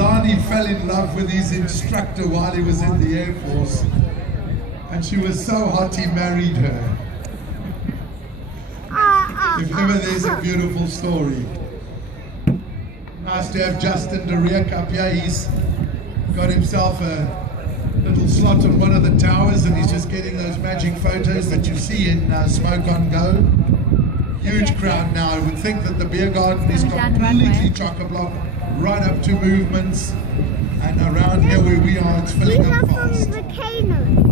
Lani fell in love with his instructor while he was in the Air Force, and she was so hot he married her. If ever there's a beautiful story. Nice to have Justin de Reek up here. He's got himself a little slot on one of the towers, and he's just getting those magic photos that you see in Smoke on Go. Huge crowd now. I would think that the beer garden is completely chock-a-block, right up to movements, and around here where we are, it's filling up fast. Volcanoes.